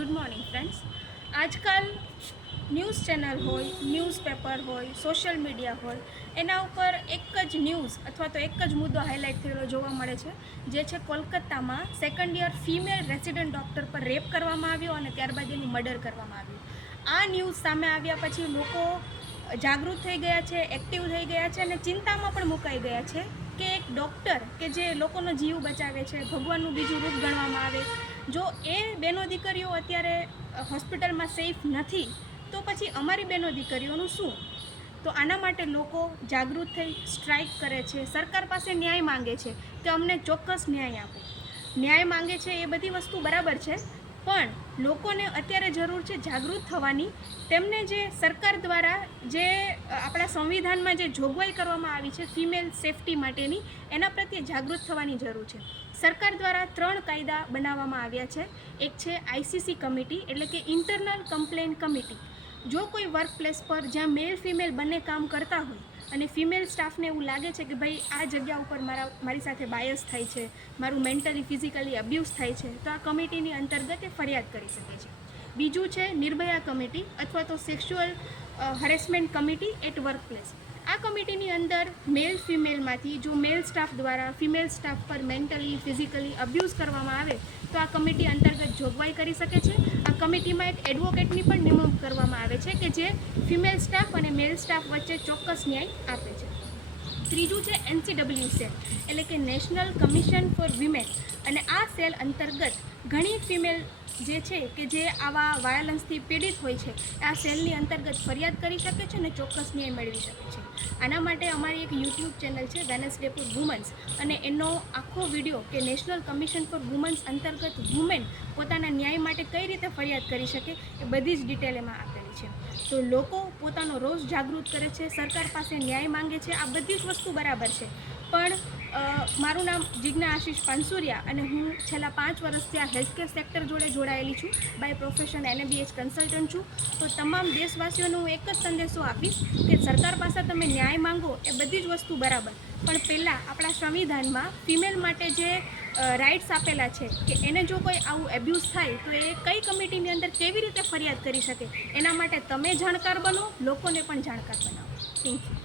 Good morning friends. આજકાલ news channel હોય, newspaper હોય, સોશિયલ મીડિયા હોય, એના ઉપર એક જ ન્યૂઝ અથવા તો એક જ મુદ્દો હાઇલાઇટ થયેલો જોવા મળે છે, જે છે કોલકાતામાં second year female resident doctor પર રેપ કરવામાં આવ્યો અને ત્યારબાદ એનું મર્ડર કરવામાં આવ્યું. આ ન્યૂઝ સામે આવ્યા પછી લોકો જાગૃત થઈ ગયા છે, એક્ટિવ થઈ ગયા છે અને ચિંતામાં પણ મુકાઈ ગયા છે કે એક ડૉક્ટર કે જે લોકોનો જીવ બચાવે છે, ભગવાનનું બીજું રૂપ ગણવામાં આવે, જો એ બેનો દીકરીઓ અત્યારે હોસ્પિટલમાં સેફ નથી તો પછી અમારી બેનો દીકરીઓનું શું? તો આના માટે લોકો જાગૃત થઈ સ્ટ્રાઇક કરે છે, સરકાર પાસે ન્યાય માંગે છે કે અમને ચોક્કસ ન્યાય આપો. ન્યાય માંગે છે એ બધી વસ્તુ બરાબર છે, પણ લોકોને અત્યારે જરૂર છે જાગૃત થવાની. તેમને જે સરકાર દ્વારા જે આપણા સંવિધાનમાં જે જોગવાઈ કરવામાં આવી છે ફિમેલ સેફટી માટેની, એના પ્રત્યે જાગૃત થવાની જરૂર છે. સરકાર દ્વારા 3 કાયદા બનાવવામાં આવ્યા છે. એક છે ICC કમિટી, એટલે કે ઇન્ટરનલ કમ્પ્લેન્ટ કમિટી. જો કોઈ વર્ક પ્લેસ પર જ્યાં મેલ ફિમેલ બંને કામ કરતા હોય અને ફિમેલ સ્ટાફને એવું લાગે છે કે ભાઈ આ જગ્યા ઉપર મારી સાથે બાયસ થાય છે, મારું મેન્ટલી ફિઝિકલી અબ્યુઝ થાય છે, તો આ કમિટીની અંતર્ગત એ ફરિયાદ કરી શકે છે. બીજું છે નિર્ભયા કમિટી અથવા તો sexual harassment committee at workplace. આ કમિટીની અંદર મેલ ફિમેલમાંથી જો મેલ સ્ટાફ દ્વારા ફિમેલ સ્ટાફ પર મેન્ટલી ફિઝિકલી અબ્યુઝ કરવામાં આવે તો આ કમિટી અંતર્ગત જોગવાઈ કરી શકે છે. આ કમિટીમાં એક એડવોકેટની પણ નિમણૂક કરવામાં આવે છે કે જે ફિમેલ સ્ટાફ અને મેલ સ્ટાફ વચ્ચે ચોક્કસ ન્યાય આપે છે. ત્રીજું છે NCW સેલ, એટલે કે નેશનલ કમિશન ફોર વિમેન, અને આ સેલ અંતર્ગત ઘણી ફિમેલ જે છે કે જે આવા વાયોલન્સથી પીડિત હોય છે આ સેલની અંતર્ગત ફરિયાદ કરી શકે છે અને ચોક્કસ ન્યાય મેળવી શકે છે. આના માટે અમારી એક યુટ્યુબ ચેનલ છે વેનસડે ફોર વુમન્સ, અને એનો આખો વિડીયો કે નેશનલ કમિશન ફોર વુમન્સ અંતર્ગત વુમેન પોતાના ન્યાય માટે કઈ રીતે ફરિયાદ કરી શકે એ બધી જ ડિટેલ એમાં આપેલી છે. તો લોકો પોતાનો રોષ જાગૃત કરે છે, સરકાર પાસે ન્યાય માંગે છે, આ બધી જ વસ્તુ બરાબર છે. પણ મારું નામ જિજ્ઞા આશીષ પાનસુરિયા અને હું છેલ્લા 5 વર્ષથી આ હેલ્થકેર સેક્ટર જોડે જોડાયેલી છું. બાય પ્રોફેશન NABH કન્સલ્ટન્ટ છું. તો તમામ દેશવાસીઓને હું એક જ સંદેશો આપીશ કે સરકાર પાસે તમે ન્યાય માંગો એ બધી જ વસ્તુ બરાબર, પણ પહેલાં આપણા સંવિધાનમાં ફિમેલ માટે જે રાઇટ્સ આપેલા છે કે એને જો કોઈ આવું એબ્યુઝ થાય તો એ કઈ કમિટીની અંદર કેવી રીતે ફરિયાદ કરી શકે, એના માટે તમે જાણકાર બનો, લોકોને પણ જાણકાર બનાવો. Thank you.